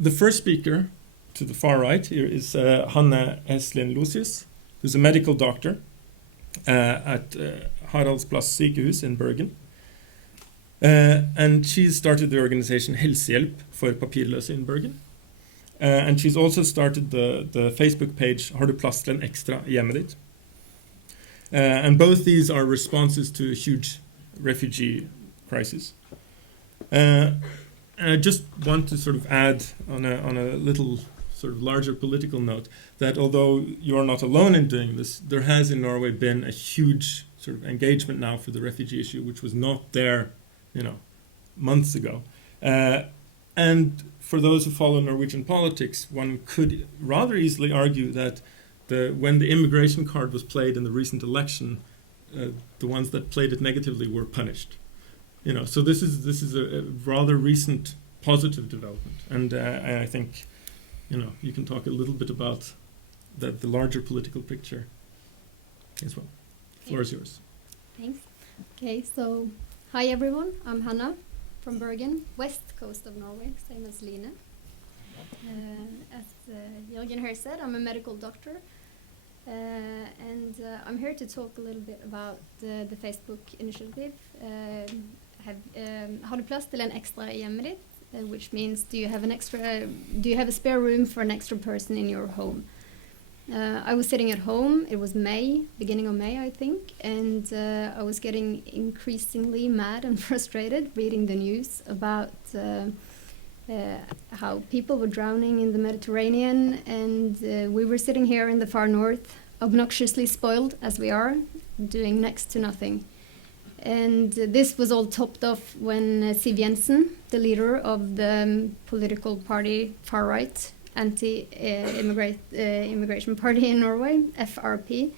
the first speaker to the far right here is Hanne Heszlein Lossius, who's a medical doctor at Haraldsplass sykehus in Bergen. And she's started the organization Helsehjelp for papirløse in Bergen. And she's also started the Facebook page Har du plass til en ekstra i hjemmet ditt? And both these are responses to a huge refugee crisis. And I just want to sort of add on a little sort of larger political note that although you're not alone in doing this, there has in Norway been a huge sort of engagement now for the refugee issue, which was not there, months ago. And for those who follow Norwegian politics, one could rather easily argue that when the immigration card was played in the recent election, the ones that played it negatively were punished. So this is a rather recent positive development, and I think you can talk a little bit about the larger political picture as well. The floor is yours. Thanks. Okay, so hi everyone. I'm Hanne from Bergen, west coast of Norway, same as Line. As Jørgen here said, I'm a medical doctor, and I'm here to talk a little bit about the Facebook initiative. Har du plass til en ekstra i hjemmet ditt? Which means do you have a spare room for an extra person in your home? I was sitting at home. It was beginning of May, I think, and I was getting increasingly mad and frustrated reading the news about how people were drowning in the Mediterranean, and we were sitting here in the far north, obnoxiously spoiled as we are, doing next to nothing. And this was all topped off when Siv Jensen, the leader of the political party far right, anti-immigration party in Norway, FRP,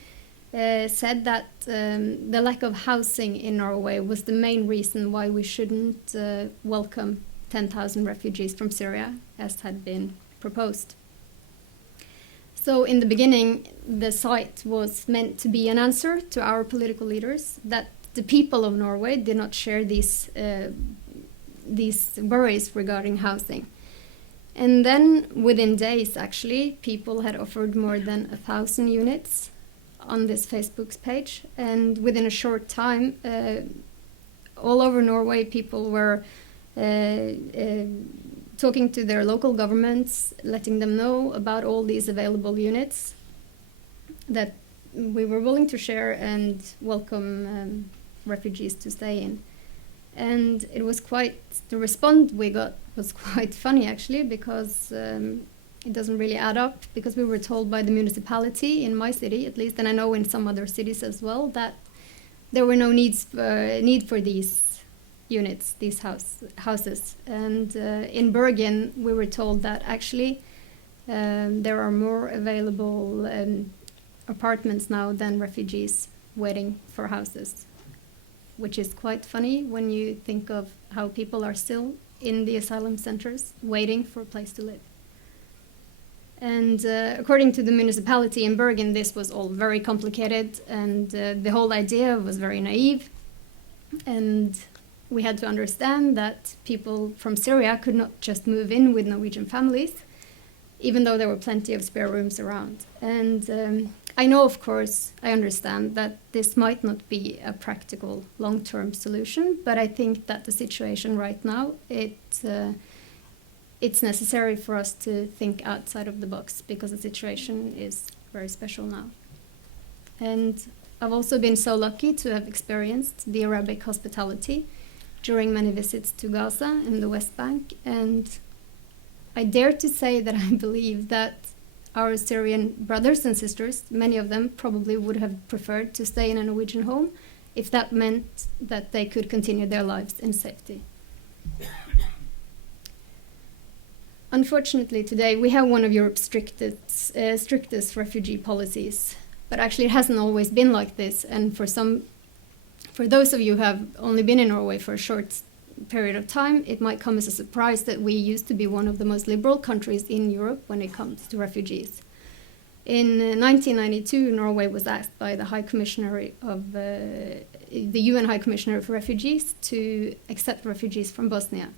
said that the lack of housing in Norway was the main reason why we shouldn't welcome 10,000 refugees from Syria, as had been proposed. So in the beginning, the site was meant to be an answer to our political leaders that the people of Norway did not share these worries regarding housing. And then within days, actually, people had offered more than 1,000 units on this Facebook page. And within a short time, all over Norway, people were talking to their local governments, letting them know about all these available units that we were willing to share and welcome refugees to stay in. And it was the response we got was quite funny actually, because it doesn't really add up, because we were told by the municipality in my city at least, and I know in some other cities as well, that there were no need for these units, these houses. And in Bergen we were told that actually there are more available apartments now than refugees waiting for houses, which is quite funny when you think of how people are still in the asylum centers waiting for a place to live. And according to the municipality in Bergen, this was all very complicated, and the whole idea was very naive. And we had to understand that people from Syria could not just move in with Norwegian families, even though there were plenty of spare rooms around. And I know, of course, I understand that this might not be a practical long-term solution, but I think that the situation right now, it's necessary for us to think outside of the box, because the situation is very special now. And I've also been so lucky to have experienced the Arabic hospitality during many visits to Gaza and the West Bank, and I dare to say that I believe that our Syrian brothers and sisters, many of them probably would have preferred to stay in a Norwegian home if that meant that they could continue their lives in safety. Unfortunately, today we have one of Europe's strictest refugee policies, but actually it hasn't always been like this. And for those of you who have only been in Norway for a short period of time, it might come as a surprise that we used to be one of the most liberal countries in Europe when it comes to refugees. In 1992, Norway was asked by the High Commissioner of the UN High Commissioner for Refugees to accept refugees from Bosnia.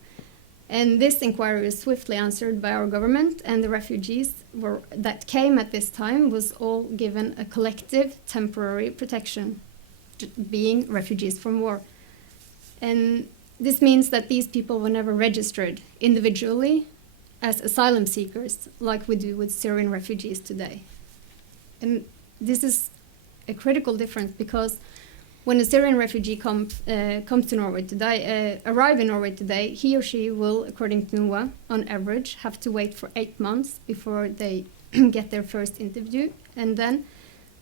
And this inquiry was swiftly answered by our government, and the refugees that came at this time was all given a collective temporary protection, being refugees from war. And this means that these people were never registered individually as asylum seekers like we do with Syrian refugees today. And this is a critical difference because when a Syrian refugee comes to Norway today, arrive in Norway today, he or she will, according to NOA, on average, have to wait for 8 months before they get their first interview. And then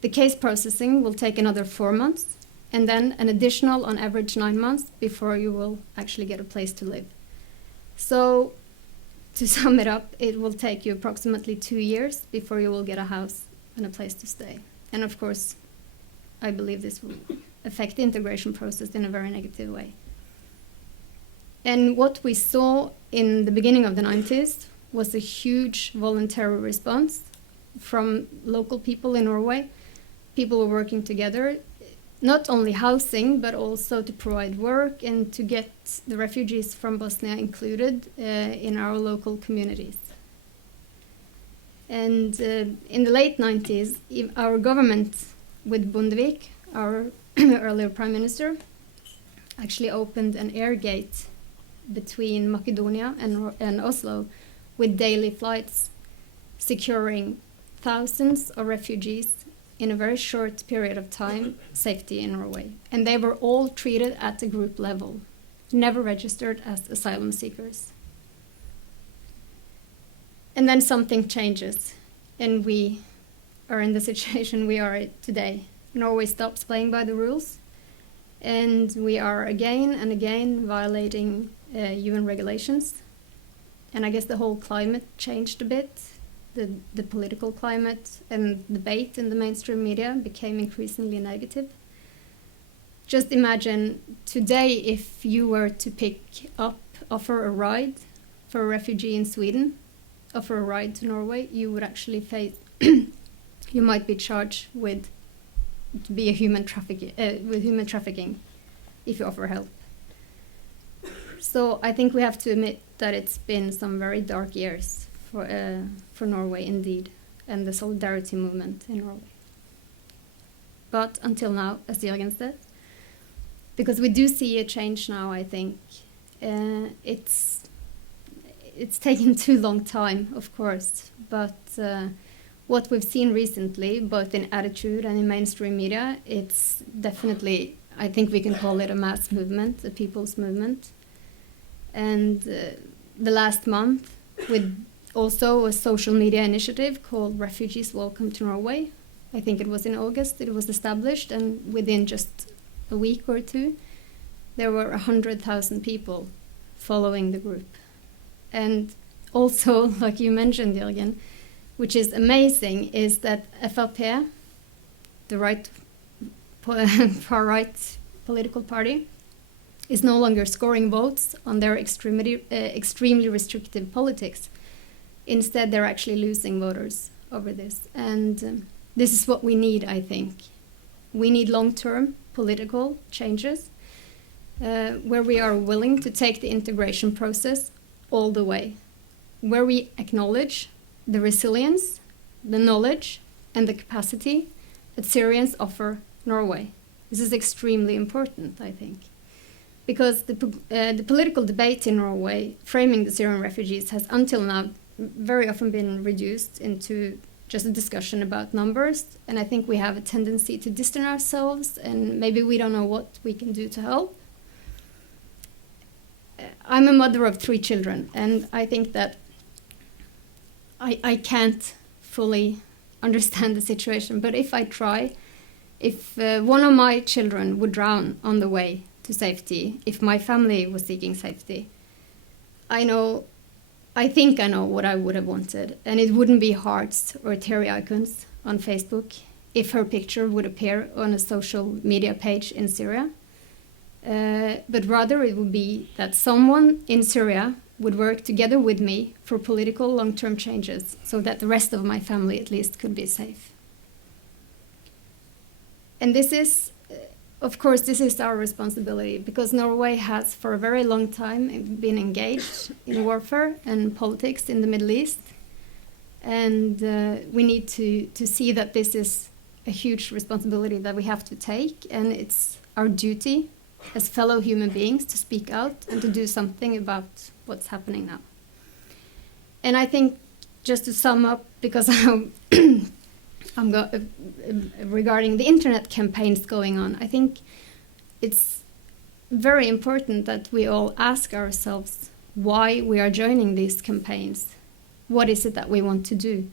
the case processing will take another 4 months, and then an additional, on average, 9 months before you will actually get a place to live. So, to sum it up, it will take you approximately 2 years before you will get a house and a place to stay. And of course, I believe this will affect the integration process in a very negative way. And what we saw in the beginning of the 90s was a huge voluntary response from local people in Norway. People were working together, not only housing, but also to provide work and to get the refugees from Bosnia included in our local communities. And in the late 90s, our government with Bondevik, our earlier prime minister, actually opened an air gate between Macedonia and Oslo with daily flights, securing thousands of refugees in a very short period of time safety in Norway. And they were all treated at the group level, never registered as asylum seekers. And then something changes, and we are in the situation we are today. Norway stops playing by the rules, and we are again and again violating UN regulations. And I guess the whole climate changed a bit. The political climate and debate in the mainstream media became increasingly negative. Just imagine today if you were to offer a ride for a refugee in Sweden, offer a ride to Norway, you would actually face, you might be charged with human trafficking if you offer help. So I think we have to admit that it's been some very dark years for Norway indeed, and the solidarity movement in Norway. But until now, as Jørgen said, because we do see a change now, I think it's taken too long time, of course, but what we've seen recently, both in attitude and in mainstream media, it's definitely, I think we can call it a mass movement, a people's movement. And the last month, with also a social media initiative called Refugees Welcome to Norway, I think it was in August it was established, and within just a week or two, there were 100,000 people following the group. And also, like you mentioned, Jørgen, which is amazing, is that FrP, the far-right political party, is no longer scoring votes on their extremely restrictive politics. Instead, they're actually losing voters over this. And this is what we need, I think. We need long-term political changes where we are willing to take the integration process all the way, where we acknowledge the resilience, the knowledge, and the capacity that Syrians offer Norway. This is extremely important, I think, because the political debate in Norway framing the Syrian refugees has until now very often been reduced into just a discussion about numbers, and I think we have a tendency to distance ourselves, and maybe we don't know what we can do to help. I'm a mother of 3 children, and I think that I can't fully understand the situation, but if I try, if one of my children would drown on the way to safety, if my family was seeking safety, I think I know what I would have wanted, and it wouldn't be hearts or teary icons on Facebook if her picture would appear on a social media page in Syria. But rather it would be that someone in Syria would work together with me for political long-term changes so that the rest of my family at least could be safe. And this is of course, this is our responsibility because Norway has for a very long time been engaged in warfare and politics in the Middle East. And we need to see that this is a huge responsibility that we have to take, and it's our duty as fellow human beings to speak out and to do something about what's happening now. And I think, just to sum up, because regarding the internet campaigns going on, I think it's very important that we all ask ourselves why we are joining these campaigns. What is it that we want to do?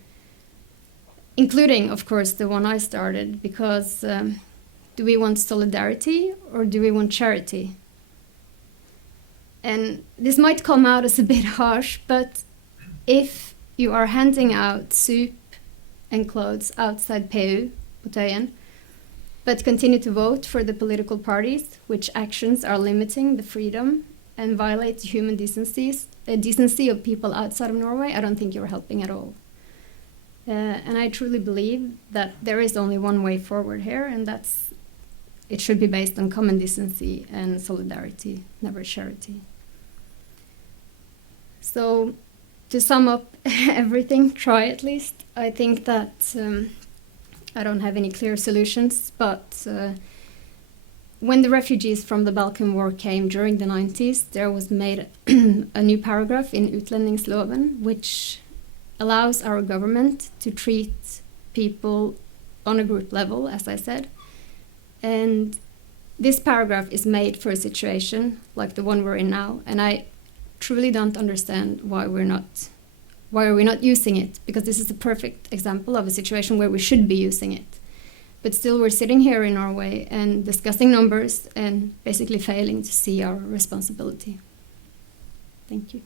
Including, of course, the one I started, because do we want solidarity or do we want charity? And this might come out as a bit harsh, but if you are handing out soup and clothes outside PU, Utøyen, but continue to vote for the political parties, which actions are limiting the freedom and violate the human decency of people outside of Norway, I don't think you're helping at all. And I truly believe that there is only one way forward here, and it should be based on common decency and solidarity, never charity. So, to sum up everything, try at least. I think that I don't have any clear solutions, but when the refugees from the Balkan War came during the 90s, there was made a new paragraph in Utlendingsloven, which allows our government to treat people on a group level, as I said. And this paragraph is made for a situation like the one we're in now, and I truly don't understand why are we not using it, because this is a perfect example of a situation where we should be using it. But still we're sitting here in Norway and discussing numbers and basically failing to see our responsibility. Thank you.